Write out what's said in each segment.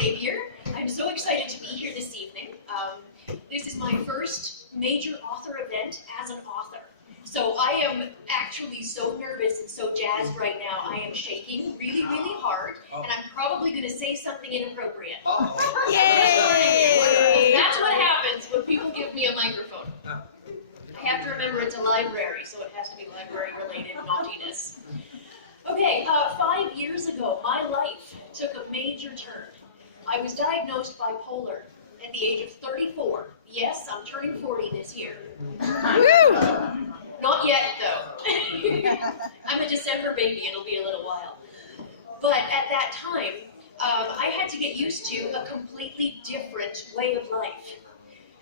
Napier. I'm so excited to be here this evening. This is my first major author event as an author. So I am actually so nervous and so jazzed right now. I am shaking really, really hard, and I'm probably going to say something inappropriate. Yay! That's what happens when people give me a microphone. I have to remember it's a library, so it has to be library-related naughtiness. Okay, 5 years ago, my life took a major turn. I was diagnosed bipolar at the age of 34. Yes, I'm turning 40 this year. Not yet, though. I'm a December baby, it'll be a little while. But at that time, I had to get used to a completely different way of life.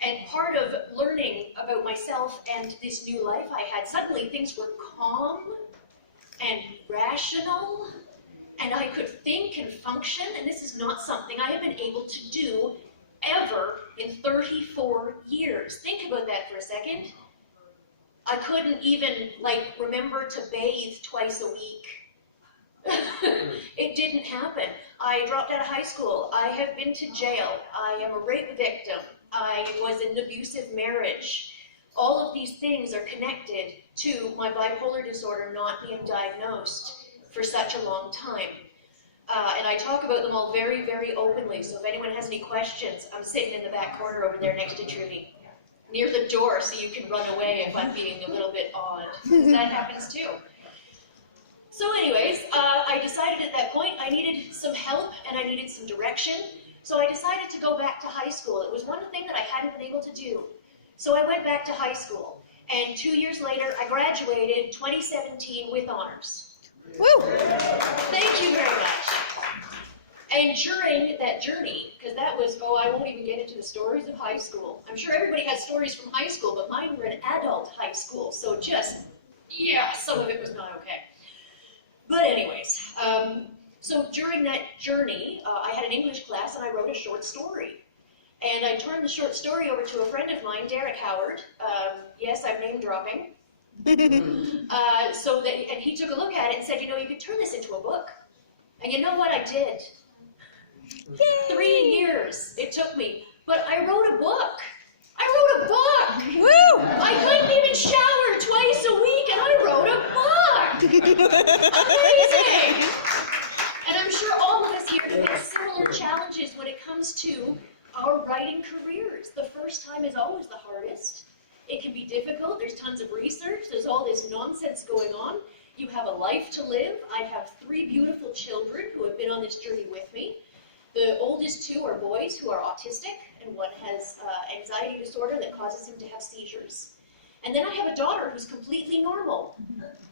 And part of learning about myself and this new life I had, suddenly things were calm and rational, and I could think and function, and this is not something I have been able to do ever in 34 years. Think about that for a second. I couldn't even, remember to bathe twice a week. It didn't happen. I dropped out of high school. I have been to jail. I am a rape victim. I was in an abusive marriage. All of these things are connected to my bipolar disorder not being diagnosed for such a long time. And I talk about them all very, very openly, so if anyone has any questions, I'm sitting in the back corner over there next to Trudy, near the door, so you can run away if I'm being a little bit odd, because that happens too. So anyways, I decided at that point I needed some help and I needed some direction, so I decided to go back to high school. It was one thing that I hadn't been able to do. So I went back to high school, and 2 years later, I graduated 2017 with honors. Woo! Thank you very much. And during that journey, because that was, I won't even get into the stories of high school. I'm sure everybody has stories from high school, but mine were an adult high school, so some of it was not okay. But anyways, so during that journey, I had an English class and I wrote a short story. And I turned the short story over to a friend of mine, Derek Howard. Yes, I'm name dropping. And he took a look at it and said, you could turn this into a book. And you know what I did? Yay. 3 years it took me, but I wrote a book. I wrote a book. Woo! I couldn't even shower twice a week, and I wrote a book. Amazing! And I'm sure all of us here have had similar challenges when it comes to our writing careers. The first time is always the hardest. It can be difficult. There's tons of research. There's all this nonsense going on. You have a life to live. I have 3 beautiful children who have been on this journey with me. The oldest 2 are boys who are autistic, and one has anxiety disorder that causes him to have seizures. And then I have a daughter who's completely normal.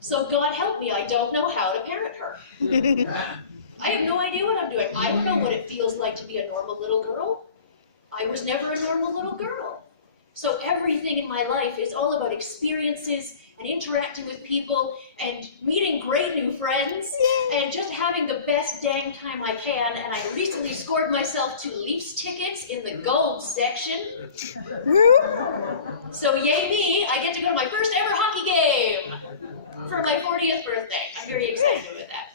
So God help me, I don't know how to parent her. I have no idea what I'm doing. I don't know what it feels like to be a normal little girl. I was never a normal little girl. So everything in my life is all about experiences and interacting with people and meeting great new friends and just having the best dang time I can. And I recently scored myself 2 Leafs tickets in the gold section. So yay me, I get to go to my first ever hockey game for my 40th birthday. I'm very excited about that.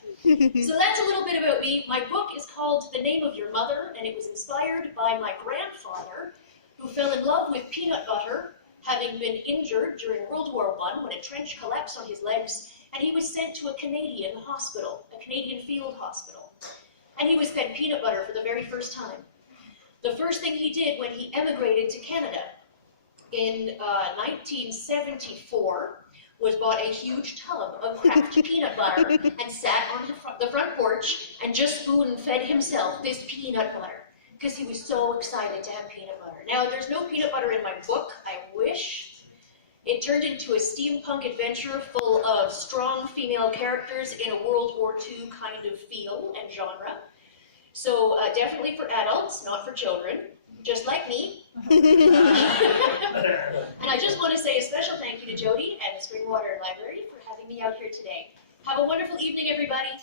So that's a little bit about me. My book is called The Name of Your Mother, and it was inspired by my grandfather, who fell in love with peanut butter, having been injured during World War I when a trench collapsed on his legs, and he was sent to a Canadian hospital, a Canadian field hospital. And he was fed peanut butter for the very first time. The first thing he did when he emigrated to Canada in 1974 was bought a huge tub of cracked peanut butter and sat on the front porch and just spoon-fed himself this peanut butter, because he was so excited to have peanut butter. Now, there's no peanut butter in my book, I wish. It turned into a steampunk adventure full of strong female characters in a World War II kind of feel and genre. So definitely for adults, not for children, just like me. And I just want to say a special thank you to Jody and the Springwater Library for having me out here today. Have a wonderful evening, everybody.